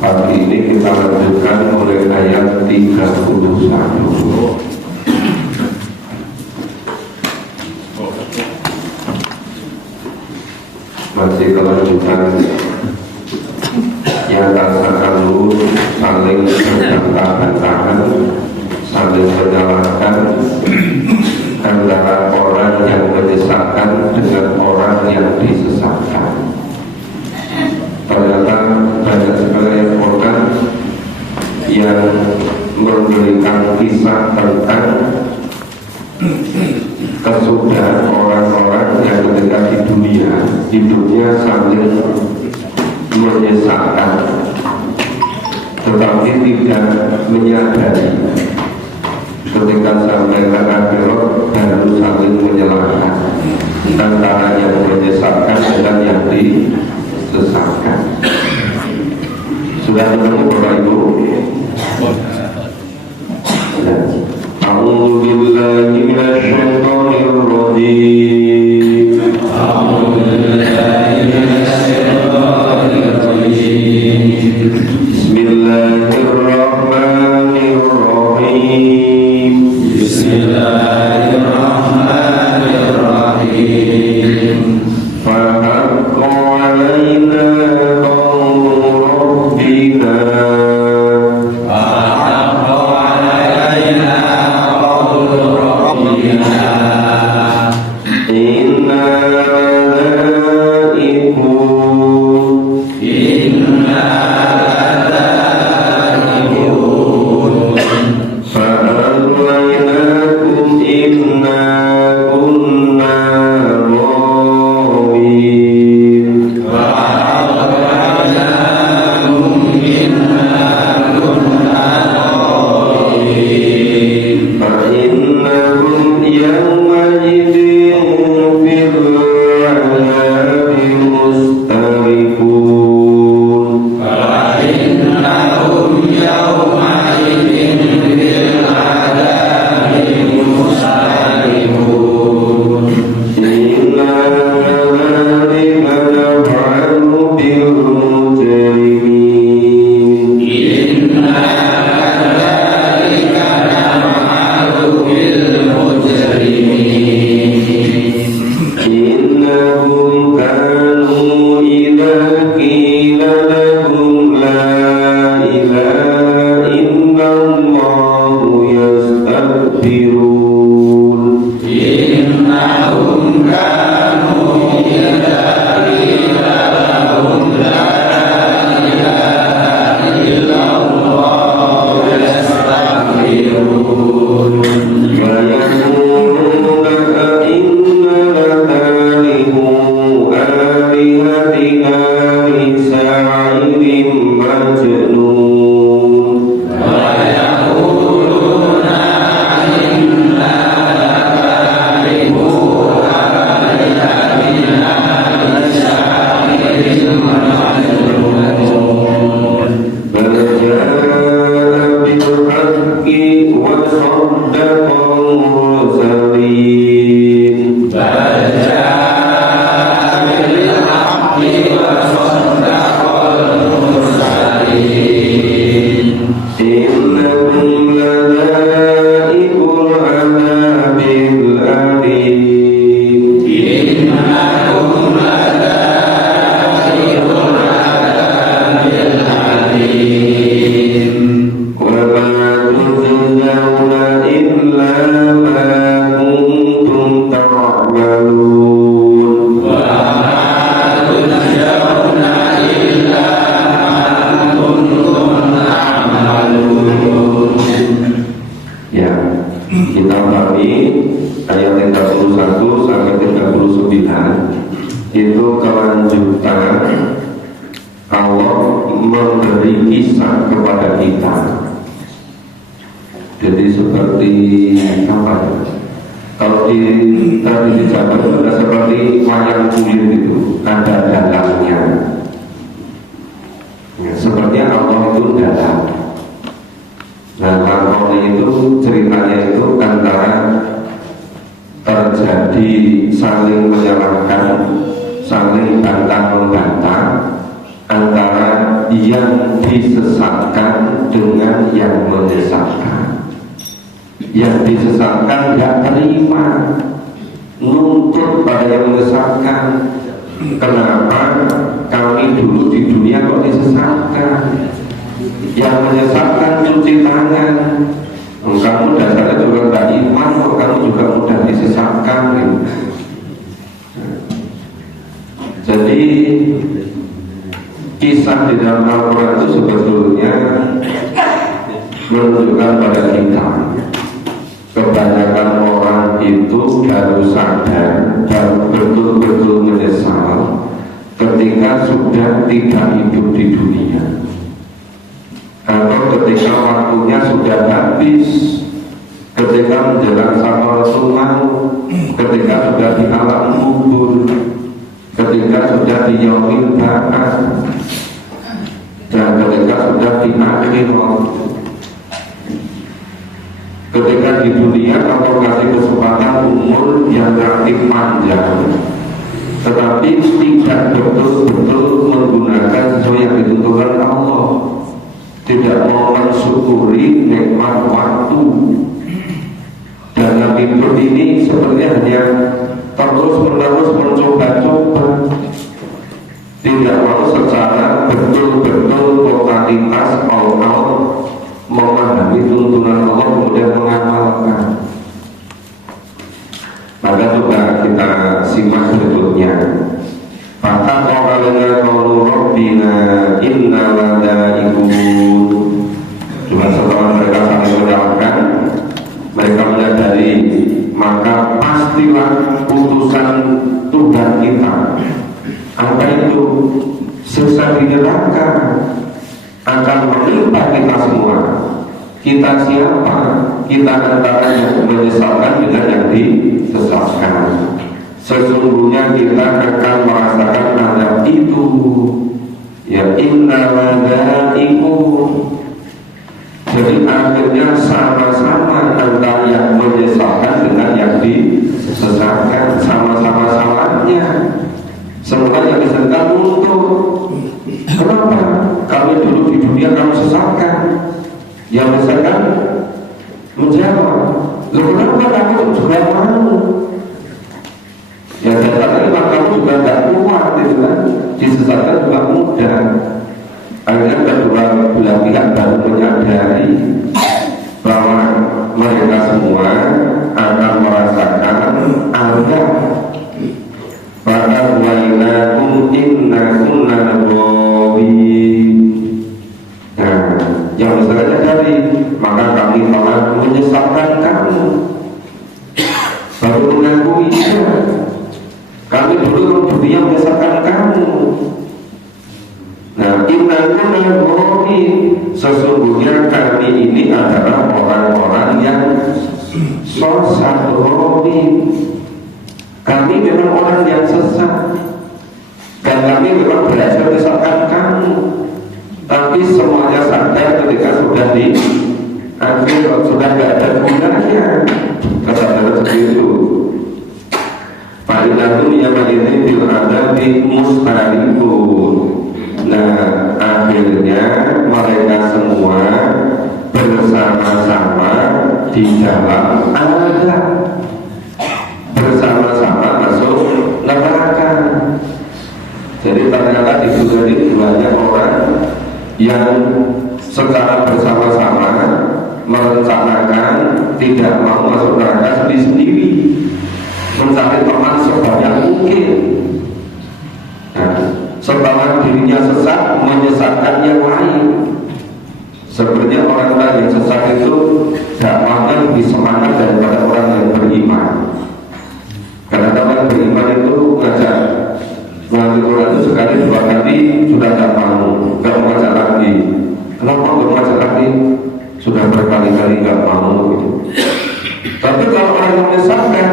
Pagi ini kita lanjutkan mulai ayat 31. Masih kelanjutan yang rasakan lu saling bantah-bantahan, saling menyalahkan antara orang yang menyesatkan dengan orang yang disesatkan. Ternyata banyak sekali orang yang memberikan kisah tentang kesudahan orang-orang yang ketika di dunia hidupnya saling menyesatkan, tetapi tidak menyadari ketika sampai ke akhirat baru saling menyalahkan antara yang menyesatkan dengan yang disesatkan. Sudah ketemu Bapak Ibu? A'udzu billahi minasyaitonir rajim. A'udzu billahi minasyaitonir rajim. Bismillahirrahmanirrahim. Bismillahirrahmanirrahim. Fahaqqa 'alaina qawlu rabbina. Fahaqqa 'alaina qawlu rabbina. Inna malaikun. Inna malaikun. Fa'alainakum inna kunna rawin. Fa'alainakum inna kunna rawin. Fa'innakum yawma idin fil 'adabi mustarikun. Fa'innahum yawma idin fil 'adabi mustarikun. Inna dzalika naf'alu bil mujrimin. Inna dzalika naf'alu bil mujrimin. Innahum kanu idza qila lahum la ilaha illallah yastakbirun. Innahum kanu idza qila lahum la ilaha illallah yastakbirun. Wa yaquluna inna latarihu alihatina lisa'irin majnun. Wa yaquluna inna latarihu alihatina lisa'irin majnun. Bal jaa'a bil haqqi wa saddaqal mursalin. Bal jaa'a bil haqqi wa saddaqal mursalin. Innakum ladza'iqul 'adzabil alim. Innakum ladza'iqul 'adzabil alim. Wa ma tujzauna illa ma kuntum ta'malun. Wa ma tujzauna illa ma kuntum ta'malun. Ya, kita bagi ayat 31 sampai 39 itu kelanjutan Allah memberi kisah kepada kita. Jadi seperti apa ya? Kalau di tradisi Jawa itu ada seperti wayang kulit itu, ada dalangnya. Ya, sepertinya Allah itu dalang. Nah, kalau itu ceritanya itu antara terjadi saling menyalahkan, saling bantah-membantah antara yang disesatkan dengan yang menyesatkan. Yang disesatkan tidak terima, nuntut pada yang menyesatkan. Kenapa kami dulu di dunia kok disesatkan? Yang menyesatkan cuci tangan. Kamu dasarnya juga tidak iman, kok kamu juga mudah disesatkan. Jadi kisah di dalam Al-Quran itu sebetulnya menunjukkan pada kita, kebanyakan orang itu baru sadar dan betul-betul menyesal ketika sudah tidak hidup di dunia, atau ketika waktunya sudah habis, ketika menjelang sakaratul maut, ketika sudah di alam kubur, ketika sudah di yaumil ba'ats, dan ketika sudah di akhirat. Ketika di dunia kalau kasih kesempatan umur yang relatif panjang, tetapi tidak betul-betul menggunakan sesuai yang ditentukan Allah, tidak mau mensyukuri nikmat waktu, dan hidup ini sebenarnya hanya terus-menerus mencoba-coba, tidak mau secara betul-betul totalitas all-out memahami tuntunan Allah kemudian mengamalkan. Maka coba kita simak berikutnya. Maka qaulana qaulu rabbina inna ladaikun. Cuma setelah mereka saling menyalahkan, mereka menyadari, maka pastilah putusan Tuhan kita. Apa itu? Siksa di neraka akan menimpa kita semua. Kita siapa? Kita antara yang menyesalkan dengan yang disesatkan. Sesungguhnya kita akan merasakan azab itu. Ya inna ladaiku. Jadi akhirnya sama-sama antara yang menyesalkan dengan yang disesatkan, sama-sama salahnya. Semua yang disesatkan untuk kenapa? Kami dulu di dunia kamu sesatkan. Yang disesatkan menjawab, loh kenapa kamu juga mau? Ya dasarnya kamu juga tidak kuat, gitu kan? Disesatkan juga mudah. Akhirnya kedua belah pihak baru menyadari bahwa mereka semua akan merasakan azab. Maka wainakum inna kunna nabawin. Nah, yang misalnya dari maka kami telah menyesatkan kamu. Baru mengakui kami dulu dunia menyesatkan kamu. Nah, inna kunna nabawin, sesungguhnya kami ini adalah orang-orang yang sesat. Kami memang orang yang sesat, dan kami memang berhasil menyesatkan kamu. Tapi semuanya sadar ketika sudah di akhir, sudah tidak ada gunanya kesadaran seperti itu. Fa'inatu yawma'idhin bil adabi mustarikun. Nah, akhirnya mereka semua bersama-sama di dalam azab, bersama-sama masuk neraka. Jadi ternyata di dunia ini banyak orang yang secara bersama-sama merencanakan tidak mau masuk neraka sendiri-sendiri, mencari teman sebanyak mungkin. Nah, setelah dirinya sesat menyesatkan yang lain. Sebenarnya orang-orang yang sesat itu dakwahnya lebih semangat daripada orang yang beriman. Karena orang beriman itu ngajak melalui Quran itu sekali dua kali sudah tidak mau, nggak mau ngajak lagi. Kenapa nggak mau ngajak lagi? Sudah berkali-kali nggak mau gitu. Tapi kalau orang yang menyesatkan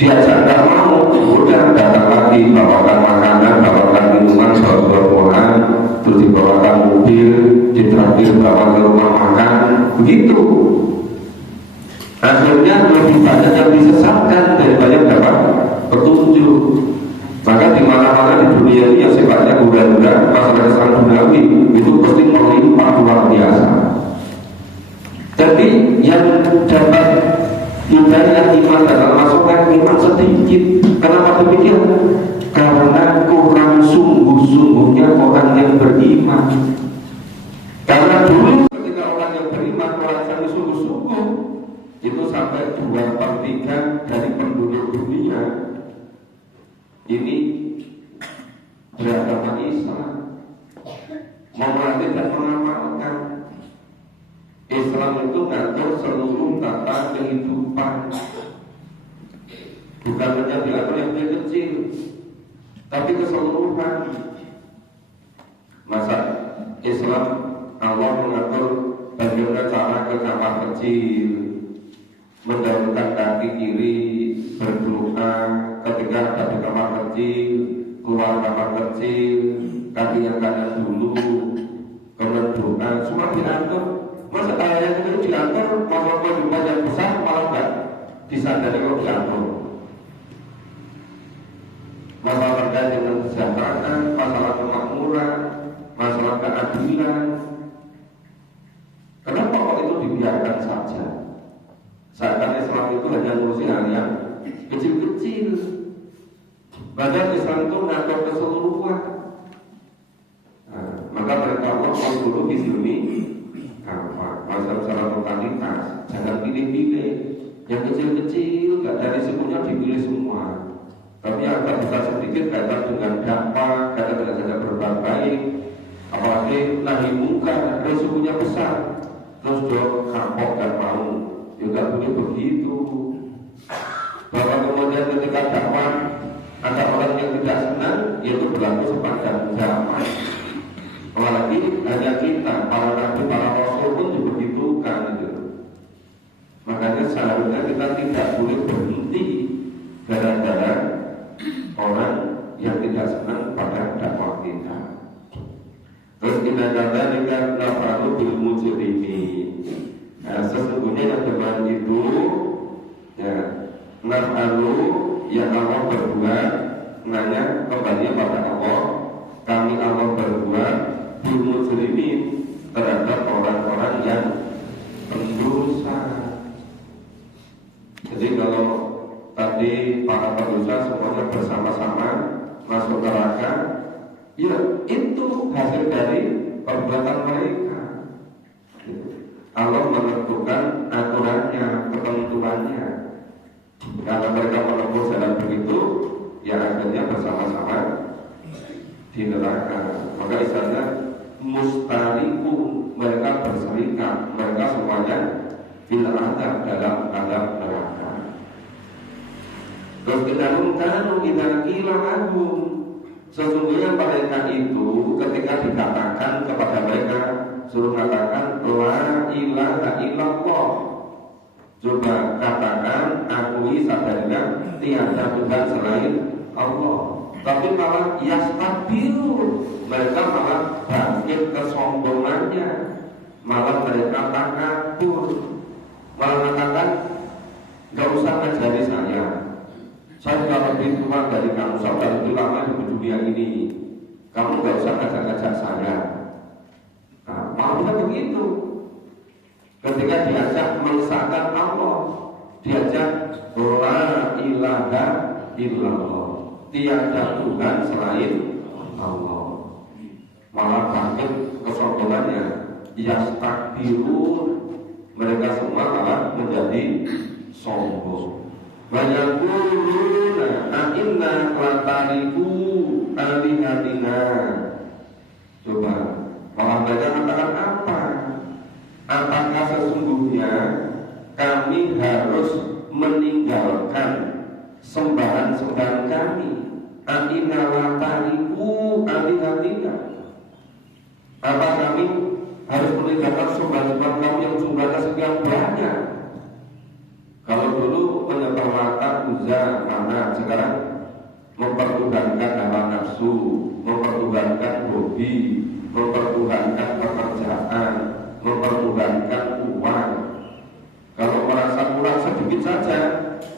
diajak nggak mau, udah datang lagi, bawakan makanan, bawakan minuman, bawa buah-buahan, terus dibawakan mobil, ditraktir bawa ke rumah makan, begitu. Akhirnya lebih banyak yang disesatkan daripada yang dapat petunjuk. Maka di mana-mana di dunia ini yang sifatnya hura-hura, masalah kesalahan dunia Karena dulu ketika orang yang beriman merasakan sungguh-sungguh, itu sampai 2/3 dari penduduk dunia ini beragama Islam, memerangi dan mengamalkan. Islam itu ngatur seluruh tata kehidupan, bukan hanya diatur yang kecil, tapi keseluruhan. Masa Islam Allah mengatur bagaimana cara ke kamar kecil, mendahulukan kaki kiri, berdoa ketika ada di kamar kecil, keluar kamar kecil, kakinya kanan dulu, kemudian doa, semua diatur. Masa ayat itu diatur, masalah kehidupan yang besar malah enggak disadari kalau diatur. Masalah terkait dengan kesejahteraan, masalah kemakmuran, masalah keadilan. Kenapa kok itu dibiarkan saja? Seakan Islam itu hanya ngurusi hal yang kecil-kecil. Padahal Islam itu mengatur keseluruhan. Maka mereka Allah mau dulu di sini masalah totalitas, jangan pilih-pilih. Yang kecil-kecil, gak dari semuanya dipilih semua. Tapi agak besar sedikit kaitan dengan dampak, kaitan dengan saja berbuat baik. Apalagi nahi mungkar, resikonya besar. Terus dok kapok dan mau, juga boleh begitu. Bahwa kemudian ketika dakwah ada orang yang tidak senang, yaitu berlaku sepanjang zaman. Apalagi hanya kita, para nabi, para rasul pun diberitahukan gitu. Makanya seharusnya kita tidak boleh berhenti gara-gara orang yang tidak senang pada dakwah kita. Terus kita kata dengan nafaru bil mujrimin. Nah, sesungguhnya yang depan itu ya nafaru yang Allah berbuat, nanya kembali pada Allah. Kami Allah berbuat bil mujrimin terhadap orang-orang yang pendosa. Jadi kalau tadi para pendosa semuanya bersama-sama masuk neraka, ya itu hasil dari perbuatan mereka. Allah menentukan aturannya, ketentuannya. Kalau mereka menempuh jalan begitu, ya akhirnya bersama-sama di neraka. Maka istilahnya mustariku, mereka berserikat, mereka semuanya bila ada dalam adab neraka. Terus kita kila agung. Sesungguhnya mereka itu ketika dikatakan kepada mereka, suruh katakan la ilaha illallah. Coba katakan, akui sadarinya tiada Tuhan selain Allah. Tapi malah yastakbiru, mereka malah bangkit kesombongannya, malah mereka takabur, malah mengatakan nggak usah ngajari saya kalau lebih tua dari kamu, saya sudah lebih lama di dunia ini, kamu nggak usah ngajak-ngajak saya. Nah, malah begitu. Ketika diajak mengesahkan Allah, diajak la ilaha illallah, tiada Tuhan selain Allah, malah bangkit kesombongannya, yastakbirun, mereka semua malah menjadi sombong. Banyak kuluna inna latariku alihatina. Coba malah mereka katakan apa? Apakah sesungguhnya kami harus meninggalkan sembahan-sembahan kami? Inna latariku alihatina. Apa kami harus meninggalkan sembahan-sembahan kami yang jumlahnya sekian banyak? Kalau dulu menyembah Lata, Uzza, Manat, sekarang mempertuhankan hawa nafsu, mempertuhankan hobi, mempertuhankan pekerjaan, mempertuhankan uang. Kalau merasa kurang sedikit saja,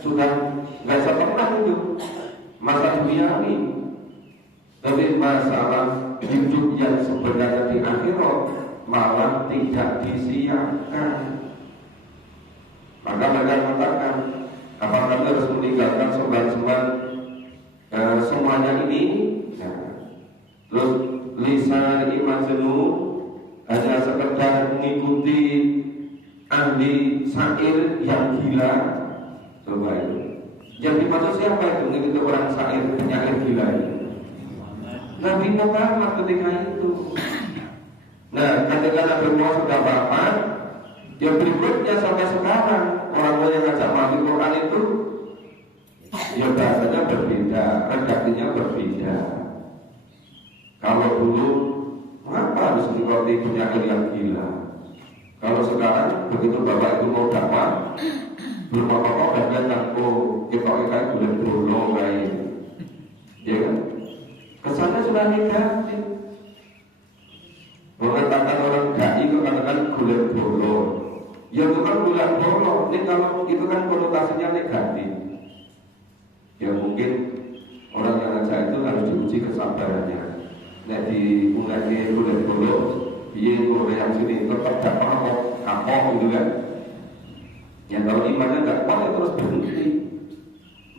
sudah nggak bisa tenang itu masa duniawi. Tapi masalah hidup yang sebenarnya di akhirat malah tidak disiapkan. Maka mereka mengatakan, apakah kami harus meninggalkan sembahan-sembahan semuanya ini? Ya. Terus lisan imajenu mengikuti ahli syair yang gila. Coba itu. Yang dimaksud siapa itu mengikuti orang syair penyair gila itu? Nabi Muhammad ketika itu. Nah, ketika Nabi Muhammad sudah wafat, yang berikutnya sampai sekarang orang-orang yang ngajak memahami Quran itu ya bahasanya berbeda, redaksinya berbeda. Kalau dulu mengapa harus mengikuti penyair yang gila? Kalau sekarang begitu bapak itu mau dakwah, belum apa-apa dan ngaku kita boleh bolong kayak, ya kan? Kesannya sudah negatif. Mengatakan orang dai itu katakan gulat bolong. Ya itu kan gulat bolong. Ini kalau itu kan konotasinya negatif. Ya mungkin orang yang ngajak itu harus diuji kesabarannya. Nah dimulai gulat bolong, dia boleh yang sini tetap dapat kapok gitu kan. Ya kalau imannya nggak kuat ya terus berhenti.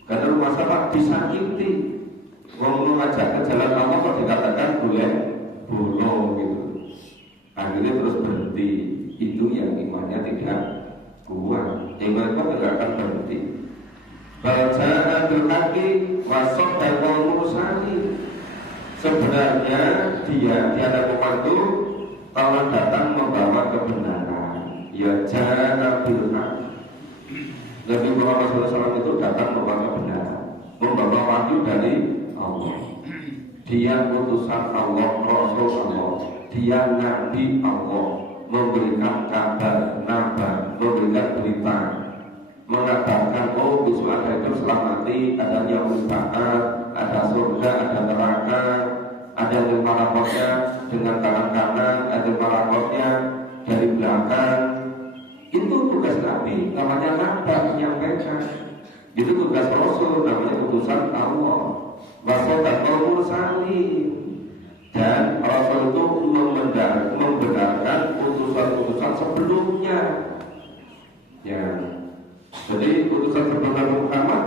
Karena masalah disakiti. Mau ngajak ke jalan Allah kok dikatakan gulat bolong gitu. Akhirnya terus berhenti. Itu yang imannya tidak kuat. Iman itu tidak akan berhenti. Baca berkaki wasok dan murusani. Sebenarnya dia ada pembantu kalau datang membawa kebenaran. Ya jangan berkaki. Nabi Muhammad SAW itu datang membawa kebenaran, membawa wahyu dari Allah. Dia utusan Allah, Rasul Allah. Dia Nabi Allah, memberikan kabar, memberikan berita, mengatakan oh besok ada hidup setelah mati, ada yaumul ba'ats, ada surga, ada neraka, ada yang malakotnya dengan tangan kanan, ada malakotnya dari belakang. Itu tugas Nabi, namanya Nabi menyampaikan. Itu tugas Rasul, namanya utusan Allah. Rasul dan mursalin. Dan Rasul itu membenarkan utusan-utusan sebelumnya. Ya, jadi utusan sebelum Muhammad,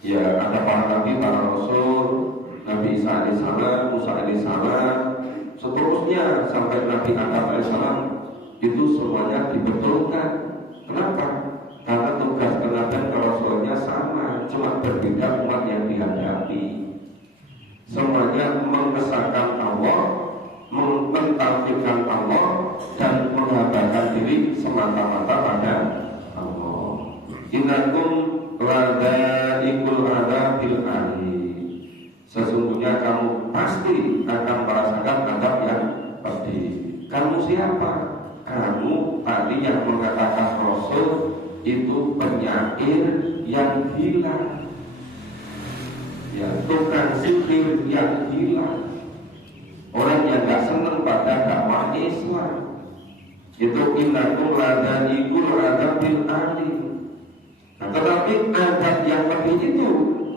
ya ada para nabi, para rasul, Nabi Isa alaihissalam, Musa alaihissalam, seterusnya sampai Nabi Adam alaihissalam, itu semuanya dibetulkan. Kenapa? Karena tugas kenabian kerasulnya sama, cuma berbeda umat yang dihadapi. Semuanya mengesahkan Allah, mentauhidkan Allah, dan menghambakan diri semata-mata pada Allah. Innakum ladaikul adabil alim. Sesungguhnya kamu pasti akan merasakan adab yang pedih. Kamu siapa? Kamu tadi yang mengatakan Rasul itu penyair yang gila, ya tukang sihir yang gila, orang yang gak senang pada dakwah Islam. Itu innakum ladaikul adabil alim. Nah, tetapi adab yang lebih itu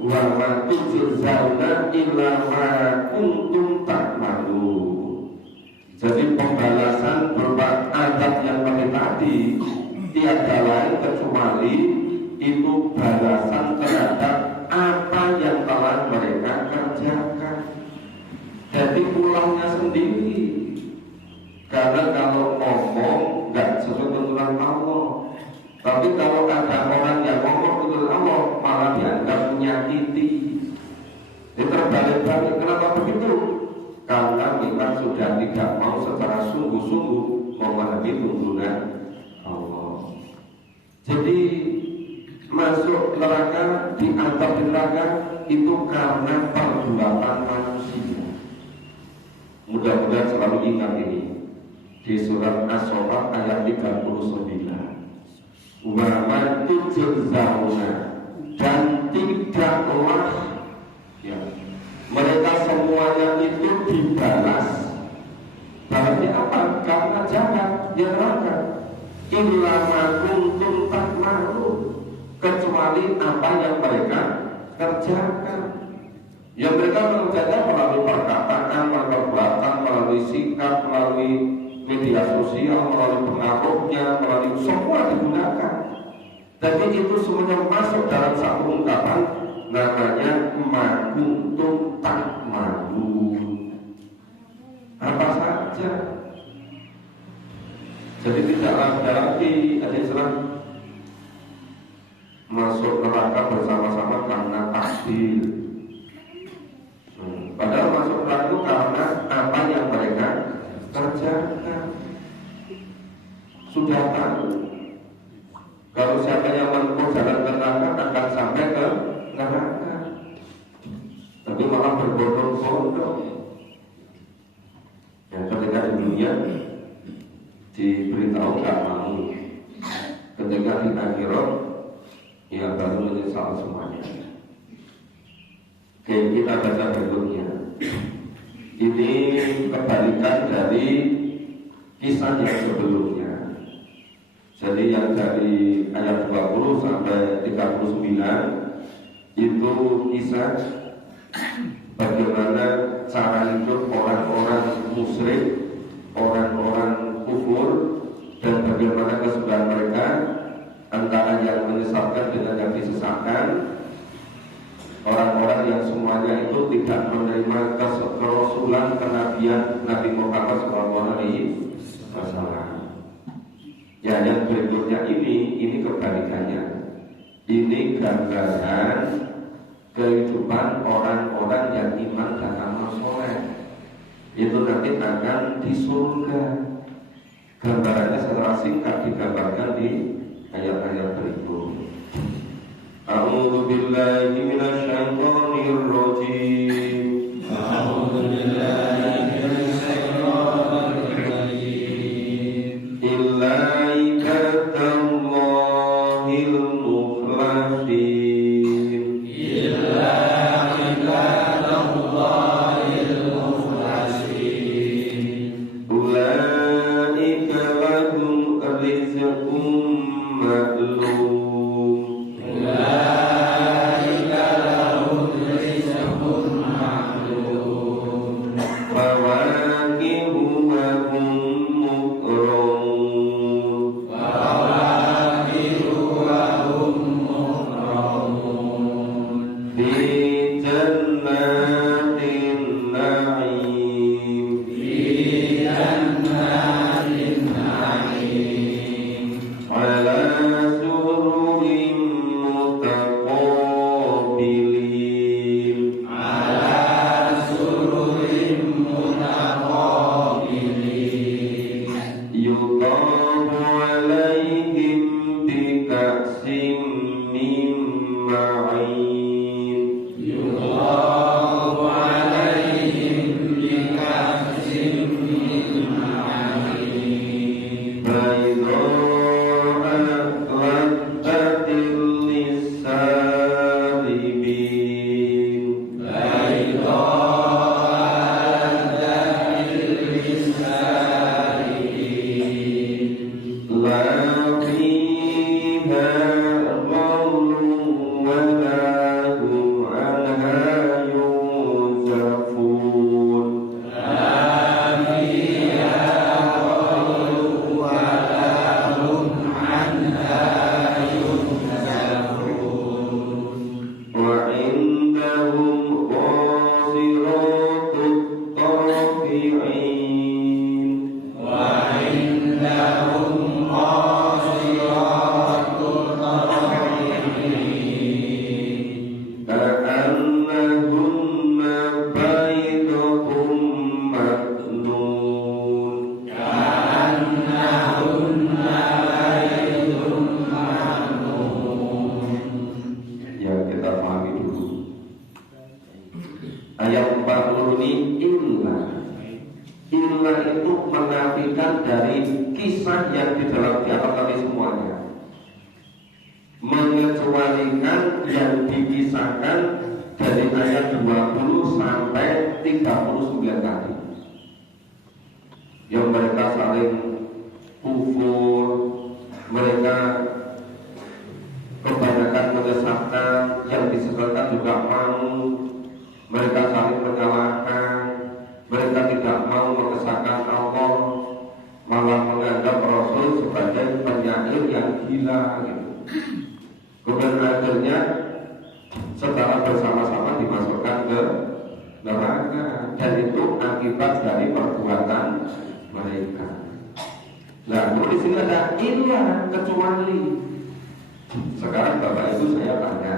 wa ma tujzauna illa ma kuntum ta'malun. Jadi pembalasan berupa adab yang lebih tadi tiada lain kecuali itu balasan terhadap apa yang telah mereka kerjakan. Jadi pulangnya sendiri. Karena kalau ngomong nggak sesuai tuntunan Allah. Tapi kalau ada orang yang ngomong tuntunan Allah malah dianggap menyakiti. Ini terbalik-balik. Kenapa begitu? Karena memang sudah tidak mau secara sungguh-sungguh memahami tuntunan Allah. Jadi masuk neraka, diantar di neraka itu karena perbuatan manusia. Mudah-mudahan selalu ingat ini di surat As-Saffat ayat 39. Wa man tujzauna, dan tidaklah ya mereka semuanya itu dibalas. Balasnya apa? Karena jahat, ya neraka. Illa ma kuntum ta'malun, kecuali apa yang mereka kerjakan. Ya mereka mengerjakan melalui perkataan, melalui perbuatan, melalui sikap, melalui media sosial, melalui pengaruhnya, melalui semua digunakan. Tapi itu semuanya masuk dalam satu ungkapan namanya ma kuntum ta'malun. Apa saja. Jadi tidak ada lagi ada istilah masuk neraka bersama-sama karena takdir. Padahal masuk neraka itu karena apa yang mereka kerjakan. Sudah tahu kalau siapa yang menempuh jalan ke neraka akan sampai ke neraka, tapi malah berbondong-bondong. Ya, ketika di dunia diberitahu gak mau, ketika di akhirat ya baru menyesal semuanya. Oke, kita baca berikutnya. Ini kebalikan dari kisah yang sebelumnya. Jadi yang dari ayat 20 sampai 39 itu kisah bagaimana cara hidup orang-orang musyrik, orang-orang kufur, dan bagaimana kesudahan mereka antara yang menyesatkan dengan yang disesatkan. Orang-orang yang semuanya itu tidak menerima kerasulan kenabian Nabi Muhammad SAW. Ya, yang berikutnya ini kebalikannya. Ini gambaran kehidupan orang-orang yang iman dan amal soleh. Itu nanti akan di surga. Gambarannya secara singkat digambarkan di ayat-ayat berikut. A'udzu billahi minasyaitonir rajim. A'udzu billahi minasyaitonir rajim. Illa ibadallahil mukhlasin. Illa ibadallahil mukhlasin. Ulaika lahum rizqum ma'lum. Nah, di sini ada illa kecuali. Sekarang Bapak Ibu saya tanya,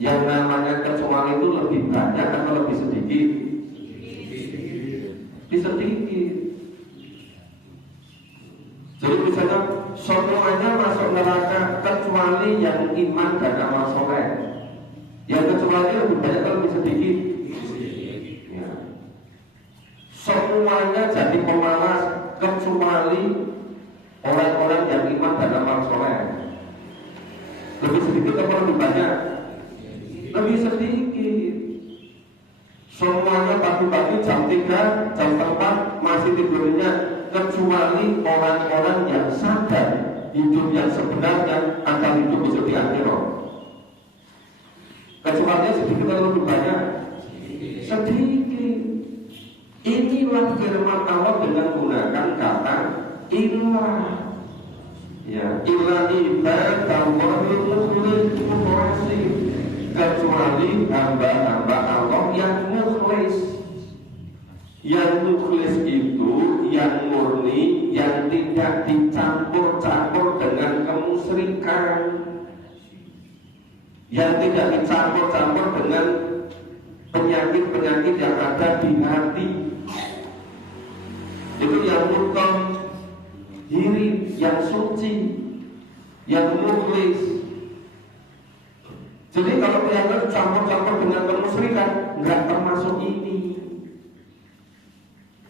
yang namanya kecuali itu lebih banyak atau lebih sedikit? Lebih sedikit. Jadi misalnya semuanya masuk neraka kecuali yang iman dan amal soleh. Yang kecuali lebih banyak atau lebih sedikit? Ya. Semuanya jadi pemalas kecuali orang-orang yang iman dan amal soleh. Lebih sedikit atau lebih banyak? Lebih sedikit. Semuanya pagi-pagi jam 3, jam 4 masih tidurnya, kecuali orang-orang yang sadar hidup yang sebenarnya akan hidup besok di akhirat. Kecuali sedikit atau lebih banyak? Sedikit. Inilah firman Allah dengan menggunakan kata illah. Ya, illa ibadallahil mukhlasin, kecuali hamba-hamba Allah yang mukhlis. Yang mukhlis itu yang murni, yang tidak dicampur-campur dengan kemusyrikan, yang tidak dicampur-campur dengan penyakit-penyakit yang ada di hati. Itu yang mutahhirin, yang suci, yang mukhlis. Jadi kalau kelihatan campur-campur dengan kemusyrikan, nggak termasuk ini.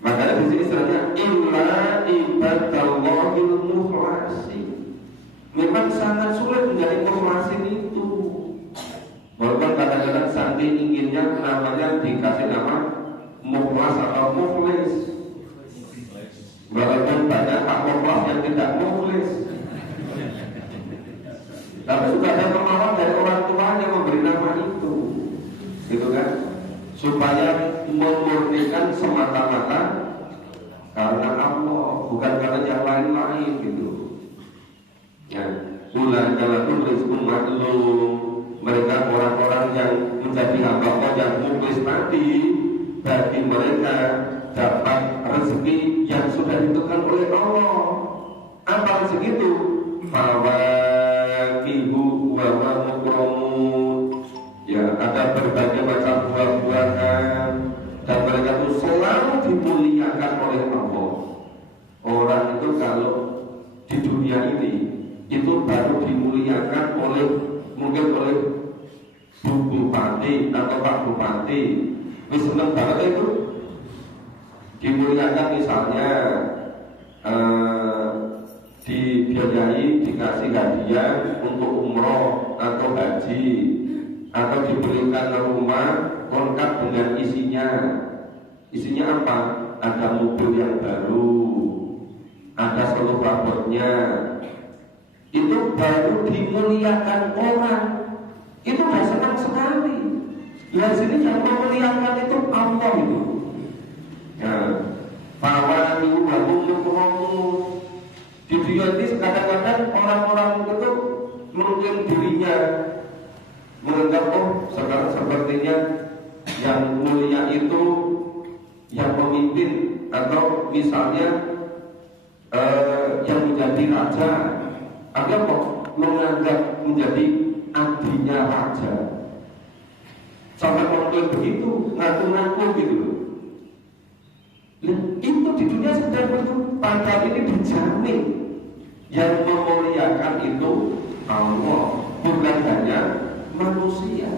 Makanya di sini istilahnya illa ibadallahil mukhlasin. Memang sangat sulit menjadi mukhlasin itu. Walaupun kadang-kadang saking inginnya namanya dikasih nama mukhlas atau mukhlis. Walaupun banyak pak mukhlas yang tidak mukhlis. Tapi juga ada kemauan dari orang tua yang memberi nama itu, gitu kan? Supaya memurnikan semata-mata karena Allah, bukan karena yang lain-lain, gitu. Ya, ulang jalan rizqum maklum. Mereka orang-orang yang menjadi hamba Allah yang mukhlis tadi, bagi mereka dapat rezeki yang sudah ditentukan oleh Allah. Apa rezeki itu? Fawakihu wa mukramun. Ya, ada berbagai macam buah-buahan dan mereka itu selalu dimuliakan oleh Allah. Orang itu kalau di dunia ini itu baru dimuliakan oleh mungkin oleh Bu Bupati atau Pak Bupati. Wis seneng banget itu dimuliakan, misalnya dibiayai, dikasih hadiah untuk umroh atau haji, atau diberikan rumah lengkap dengan isinya. Isinya apa? Ada mobil yang baru, ada seluruh rapotnya. Itu baru dimuliakan orang. Itu sudah senang sekali. Di sini yang memuliakan itu Allah itu. Ya, fawani wa mukramun. Di dunia ini kadang-kadang orang-orang itu mungkin dirinya menganggap, oh sekarang sepertinya yang mulia itu yang pemimpin, atau misalnya yang menjadi raja. Ada kok menganggap menjadi adiknya raja, sampai mengklaim begitu, ngaku-ngaku gitu. Itu di dunia sedang begitu. Padahal ini dijamin yang memuliakan itu Allah, bukan hanya manusia.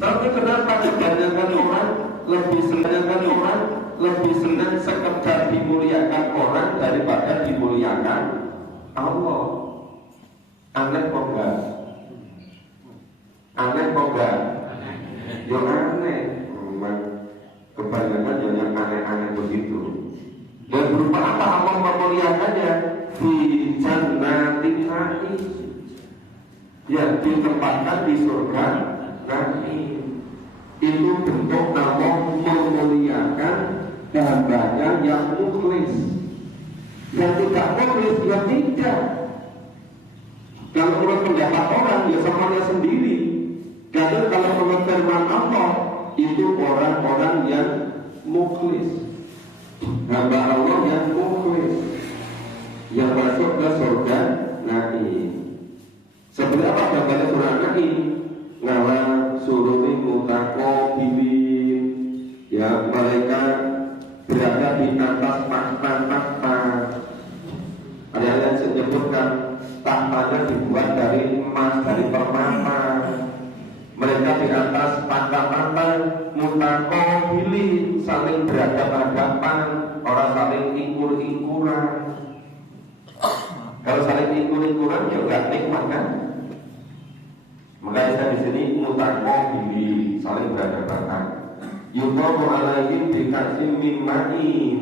Tapi kenapa kebanyakan orang lebih senang sekedar dimuliakan orang daripada dimuliakan Allah? Aneh kok enggak? Aneh kok enggak? Ya aneh. Kebanyakan yang aneh-aneh begitu. Dan berupa apa Allah memuliakannya? Di jannatin na'im, yang ditempatkan di surga nanti. Itu bentuk Allah memuliakan hambanya yang mukhlis. Yang tidak mukhlis ya tidak. Kalau menurut pendapat orang ya semuanya sendiri. Dan kalau menurut firman Allah itu orang-orang yang mukhlis, hamba Allah yang mukhlis. itu kan tahtanya dibuat dari emas, dari permata. Mereka di atas pantai-pantai mutakobili, saling berhadapan-hadapan, orang saling ingkur-ingkuran. Kalau saling ingkur-ingkuran ya nggak nikmat kan? Makanya saya di sini mutakobili, saling berhadapan. Yuqamu alaihim bikasih mimmain.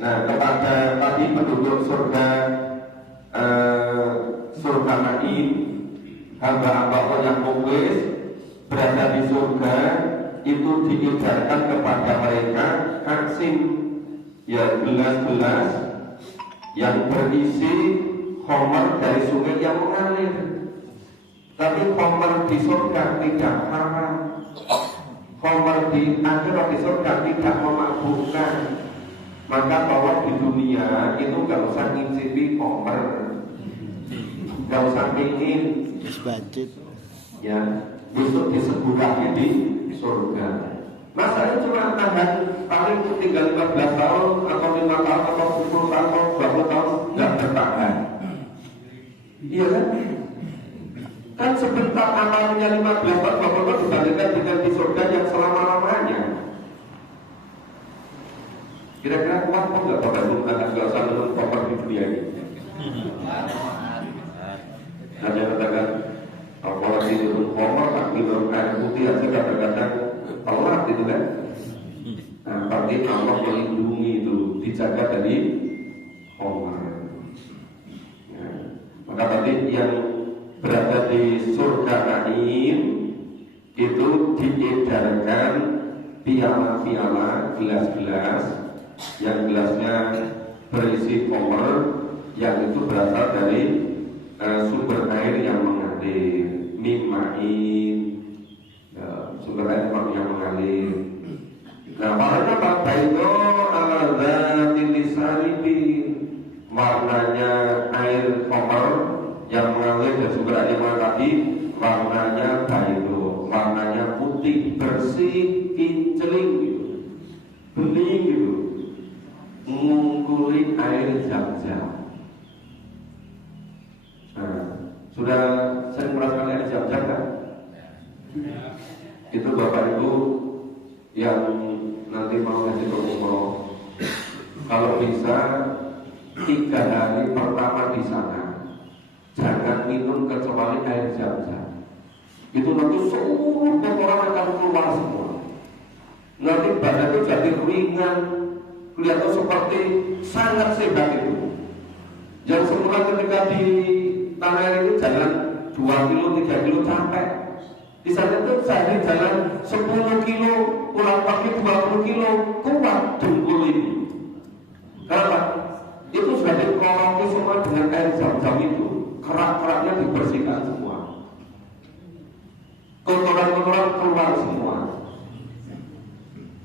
Nah, kepada tadi penduduk surga surga Naim, hamba-hamba Allah yang muklis berada di surga, itu diijarkan kepada mereka kaksim, ya gelas-gelas yang berisi khamar dari sungai yang mengalir. Tapi khamar di surga tidak haram. Khamar di akhirat di surga tidak memabukkan. Maka bahwa di dunia itu gak usah ngicipi khamar, gak usah pingin ya, besok disebulannya di surga. Masalahnya cuma tahan paling tinggal 15 tahun atau 5 tahun atau 10 tahun atau 20 tahun gak bertahan. Iya kan? Kan sebentar amalnya 15 tahun 20 tahun dibandingkan dengan di surga yang selama-lamanya. Kira-kira kuat kok nggak Bapak Ibu akan nggak usah menurut koper di dunia ini? Hanya katakan apalagi turun koper, tak minum air putih aja kadang-kadang telat itu kan? Nah, berarti Allah melindungi itu, dijaga dari koper. Ya. Maka tadi yang berada di surga Naim itu diedarkan piala-piala, gelas-gelas yang gelasnya berisi khamar, yang itu berasal dari sumber air yang mengalir, mimmain, ya, sumber air yang mengalir. Nah, warnanya apa itu? Al-Dzatilisaribi, warnanya air khamar yang mengalir dari sumber air yang mengalir tadi, warnanya baido, warnanya putih, bersih, kincling gitu, bening gitu, mengungkuli air Zam-Zam. Nah, sudah sering merasakan air Zam-Zam kan? Itu Bapak Ibu yang nanti mau ngasih umroh, kalau bisa 3 hari pertama di sana jangan minum kecuali air Zam-Zam. Itu nanti seluruh kotoran akan keluar semua. Nanti badan itu jadi ringan, kelihatan seperti sangat sehat itu. Yang semula ketika di tanah air itu jalan 2 kilo, 3 kilo capek. Di sana itu sehari jalan 10 kilo, pulang pagi 20 kilo, kuat dengkul ini. Kenapa? Itu sudah dikolongi semua dengan air Zam-Zam itu. Kerak-keraknya dibersihkan semua. Kotoran-kotoran keluar semua.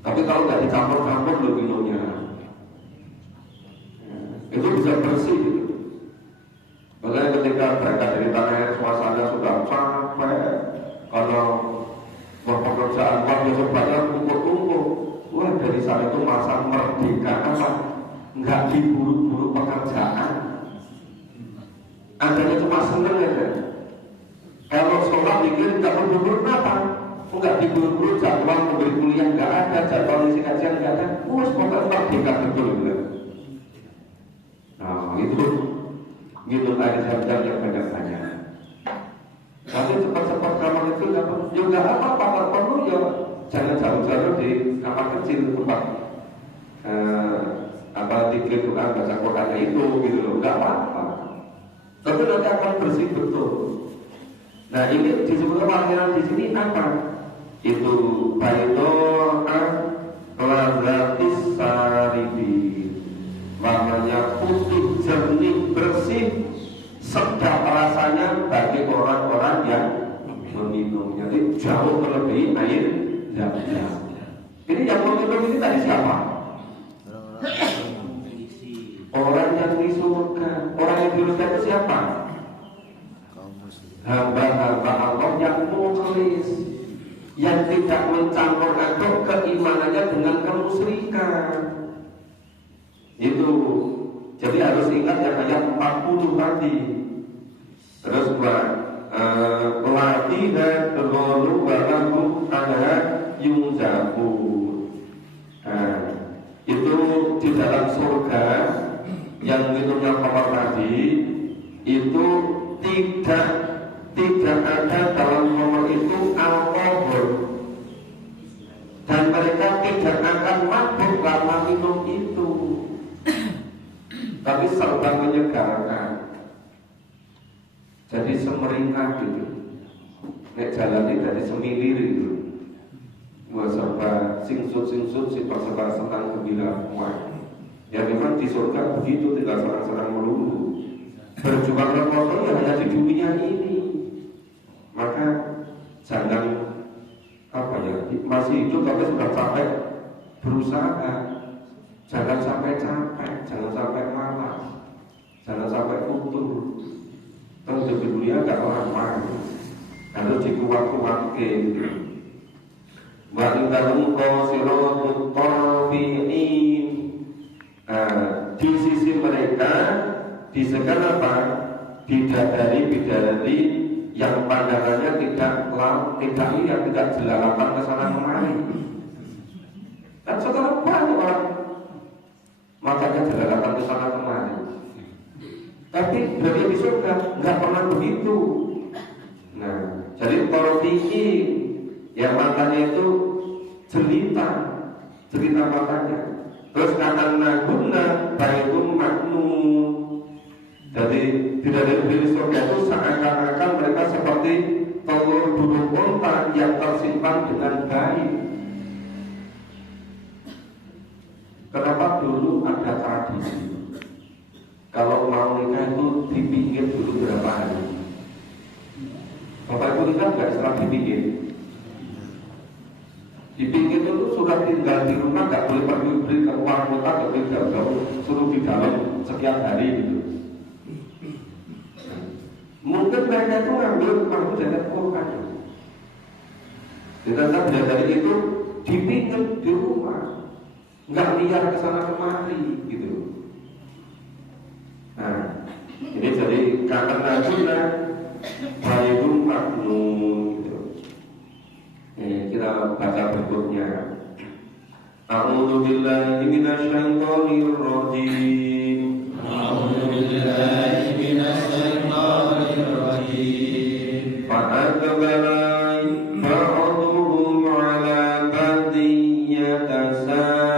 Tapi kalau nggak dicampur-campur lo minumnya, itu bisa bersih gitu. Makanya ketika berangkat dari tanah air, suasana sudah capek, kalau pekerjaan luar biasa banyak kumpul-kumpul. Wah, dari sana itu masa merdeka apa? Nggak diburu-buru pekerjaan. Adanya cuma seneng aja. Kalau sholat dikir nggak buru-buru kenapa? Nggak diburu-buru, jadwal memberi kuliah nggak ada, jadwal isi kajian nggak ada. Pokoknya merdeka betul gitu. Nah itu minum air Zam-Zam yang banyak-banyak. Tapi cepat-cepat kamar itu nggak apa-apa, tak perlu ya jangan jauh-jauh di kamar kecil tempat tidur Quran, baca Quran itu gitu loh, nggak apa-apa. Tapi nanti akan bersih betul. Nah ini disebut warna di sini apa? Itu baito'an lazatis saribi, warnanya putih, jernih, bersih, sedap rasanya bagi orang-orang yang meminumnya. Jadi jauh melebihi air Zam-Zam. Ini yang meminum ini tadi siapa? Orang yang di surga. Orang yang di surga itu siapa? Hamba-hamba Allah yang mukhlis, yang tidak mencampur aduk keimanannya dengan kemusyrikan. Itu jadi harus masih ingat yang ayat 40 tadi. Terus ladina taghalu wa lahum anha yunzafun. Itu di dalam surga yang minumnya khamar tadi itu tidak ada dalam khamar itu alkohol, dan mereka tidak akan mabuk karena minum itu, tapi serba menyegarkan. Jadi semeringah gitu, nek jalan dari semilir itu, wah serba singsut serba senang gembira semua. Ya memang di surga begitu, tidak senang-senang melulu. Berjuang rekoto ya hanya di dunia ini. Maka jangan masih hidup tapi sudah capek berusaha. Jangan sampai capek, jangan sampai malas, jangan sampai futur. Tentu di dunia gak lama, harus dikuat-kuat gitu. Wa indahum qasiratut tarfi'in. Di sisi mereka disekan apa? Bidadari yang pandangannya tidak lihat, tidak jelalatan ke sana kemari. Dan sekarang banyak orang makanya jelalatan ke sana kemari. Tapi berarti di surga nggak pernah begitu. Nah, jadi torfiki yang matanya itu jelita matanya. Terus kata naguna baikun maknun. Jadi tidak dari surga itu seakan-akan mereka seperti telur burung unta yang tersimpan dengan baik. Kenapa dulu ada tradisi kalau mau nikah itu dipikir dulu berapa hari? Bapak Ibu nikah nggak setelah dipikir? Dipikir itu sudah tinggal di rumah, nggak boleh pergi ke luar kota, nggak boleh jauh-jauh, suruh di dalam sekian hari gitu. Mungkin mereka itu ngambil kamu jalan Quran. Ternyata dari itu dipikir di rumah, nggak liar ke sana kemari gitu. Nah, ini jadi kata Najuna baikun maknun gitu. Kita baca berikutnya. A'udzu billahi minasyaitonir rajim. A'udzu billahi minasyaitonir rajim. Fa'aqbala ba'dhum 'ala ba'din yatasaalun.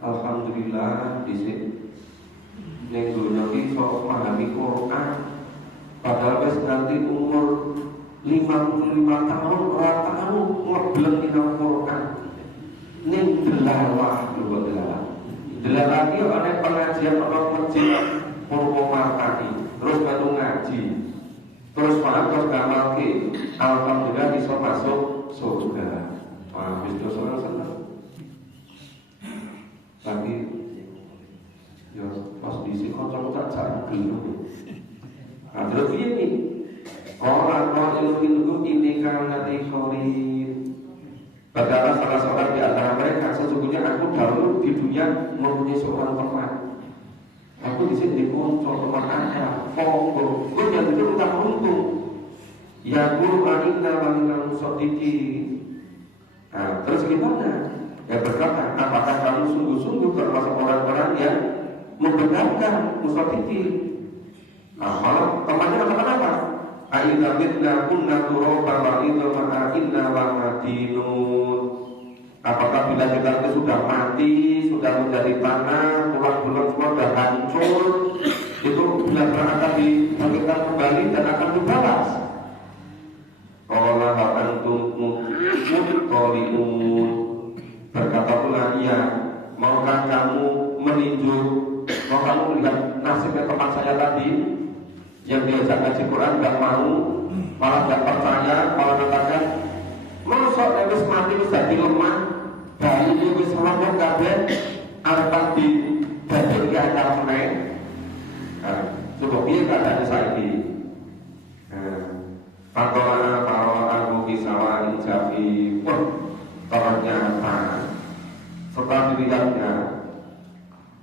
Alhamdulillah di sini ning dunya iki kok memahami Quran, padahal 55 tahun orang tahu ngebleng ina Quran ning delawah lho delawah. Delawah iki ana pengajian ana masjid Purwomartani terus baru ngaji terus paham terus ngamalke alhamdulillah bisa masuk surga. Wah, wis dosa seneng. Tapi ya pas disi kanca tak jagel. Nah, terus ini orang ilmu ini karena dikorin. Berkata salah seorang di antara mereka, sesungguhnya aku dahulu di dunia mempunyai seorang teman. Aku di sini konco teman ada, foto. Gue yang itu tak beruntung. Ya guru anina wanita musodiki. Nah, terus gimana? Ya berkata, apakah kamu sungguh-sungguh termasuk orang-orang yang membenarkan musodiki? Nah, malah temannya katakan apa? Aida mitna kunna turoba wa idha ma'inna wa madinun. Apakah bila kita itu sudah mati, sudah menjadi tanah, tulang-tulang semua sudah hancur, itu bila akan dibangkitkan kembali dan akan dibalas. Allah antum mutqaliun. Berkata pula ia, maukah kamu meninjau, mau kamu melihat nasibnya teman saya tadi yang diajak ngaji Quran nggak mau, malah nggak percaya, malah mengatakan mosok wis mati wis dadi lemah, bayi wis lemah kabeh, arepan di dadi acara meneh. Coba piye keadaan saiki? Pakola aku kisawan jafi, ternyata setelah dilihatnya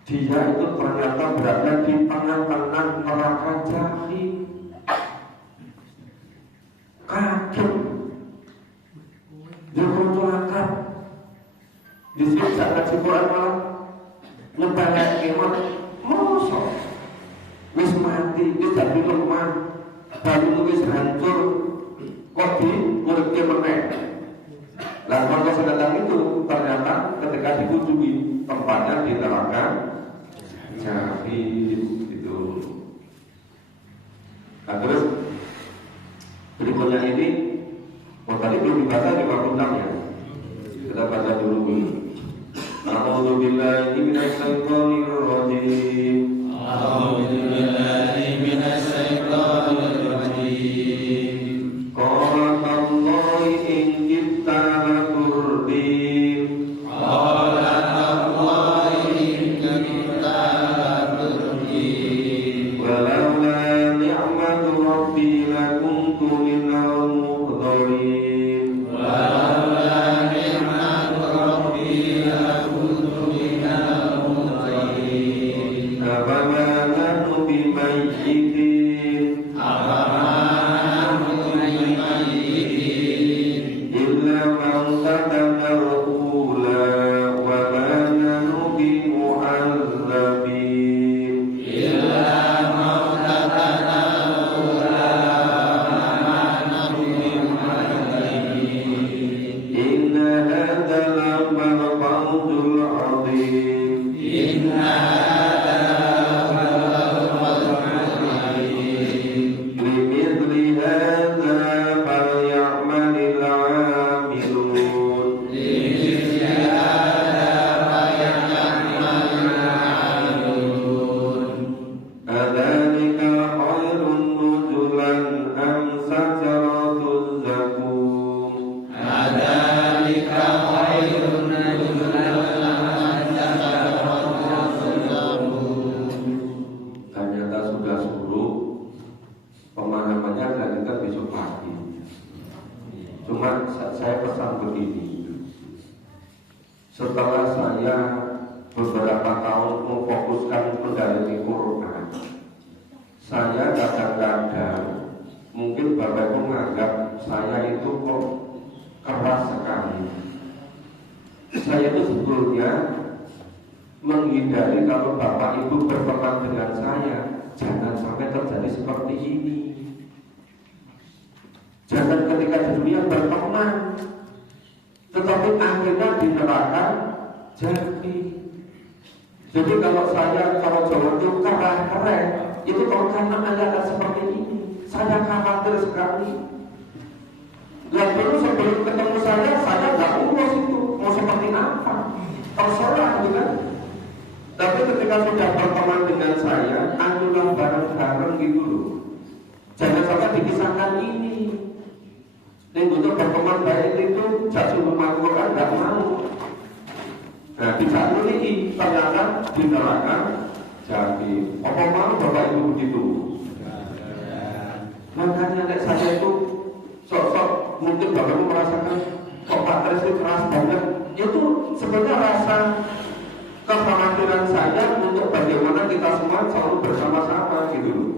dia itu ternyata berada di tengah-tengah neraka jahim. Kaget, dia bertolakkan. Di sini saat Quran malah ngebalik kemat, mosok wis mati, wis dadi lemah, baru wis hancur, kok diuripke meneh. Nah, maka sedang itu ternyata ketika dikunjungi tempatnya di neraka jahim itu. Nah, terus berikutnya ini, tadi belum dibaca di bab 6 ya. Kita baca dulu. A'udzu billahi minasyaitonir rajim. A'udzu billahi minasyaitonir rajim. Qala Allahi in kita laturdim. Qala Allahi in kita laturdim. Walaula ni'matu rabbi lakuntu minal muhdharin. Walaula ni'matu rabbi lakuntu minal muhdharin. Afama nahnu bimayyitin. Setelah saya beberapa tahun memfokuskan mendalami Quran, saya kadang-kadang mungkin Bapak Ibu menganggap saya itu kok keras sekali. Saya itu sebetulnya menghindari kalau Bapak Ibu berteman dengan saya, jangan sampai terjadi seperti ini. Jangan ketika di dunia berteman, tetapi akhirnya di neraka jahim. Jadi kalau Jawa itu kereh, itu kalau karena Anda akan seperti ini, saya khawatir sekali. Lah dulu sebelum ketemu saya nggak urus itu mau seperti apa, terserah gitu kan. Tapi ketika sudah berteman dengan saya, anulah bareng-bareng gitu loh. Jangan sampai dikisahkan ini. Yang untuk berteman baik itu jatuh rumah Quran nggak mau. Nah bisa ini ternyata di neraka jadi apa mau bapak ibu begitu. Makanya nek saya itu sok-sok mungkin bapak ibu merasakan kok Pak Tris itu keras banget. Itu sebenarnya rasa kekhawatiran saya untuk bagaimana kita semua selalu bersama-sama gitu loh.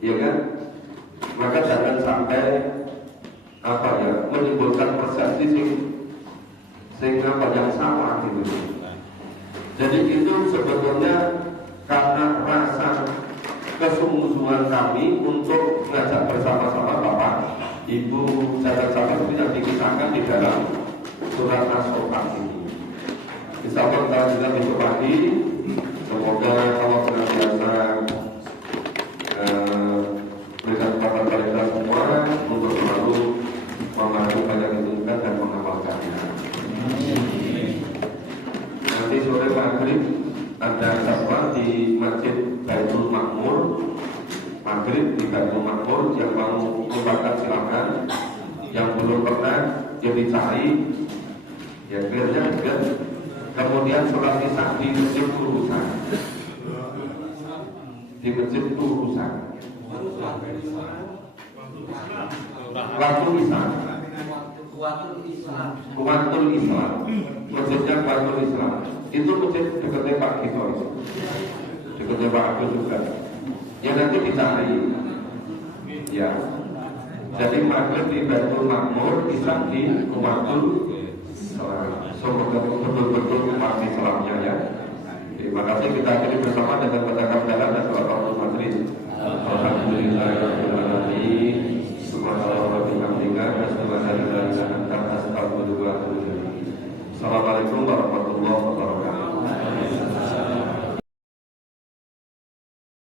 Iya kan? Maka jangan sampai apa ya menimbulkan persepsi sehingga yang salah gitu. Jadi itu sebetulnya karena rasa kesungguhan kami untuk mengajak bersama-sama Bapak Ibu sahabat-sahabat yang dikisahkan di dalam surat As-Sofat ini. Insyaallah kita juga besok pagi semoga Allah senantiasa berikan kepada kita semua untuk selalu memahami yang ditunjukkan dan mengamalkannya. Nanti sore maghrib ada khutbah di Masjid Baitul Makmur. Maghrib di Baitul Makmur, yang mau merupakan silakan, yang belum pernah ya dicari ya kira-kira juga. Kemudian sholat isya di Masjid Turusan, di Masjid Turusan. Waktu Islam, Kuatul Islam, masjidnya Kuatul Islam. Itu masjid dekatnya Pak Gito, dekatnya Pak Agus juga. Ya nanti dicari. Ya. Jadi maghrib di Baitul Makmur, Islam di Kuatul Islam. Semoga betul-betul umat Islamnya ya. Terima kasih, kita akhiri bersama dengan baca hamdalah dan sholat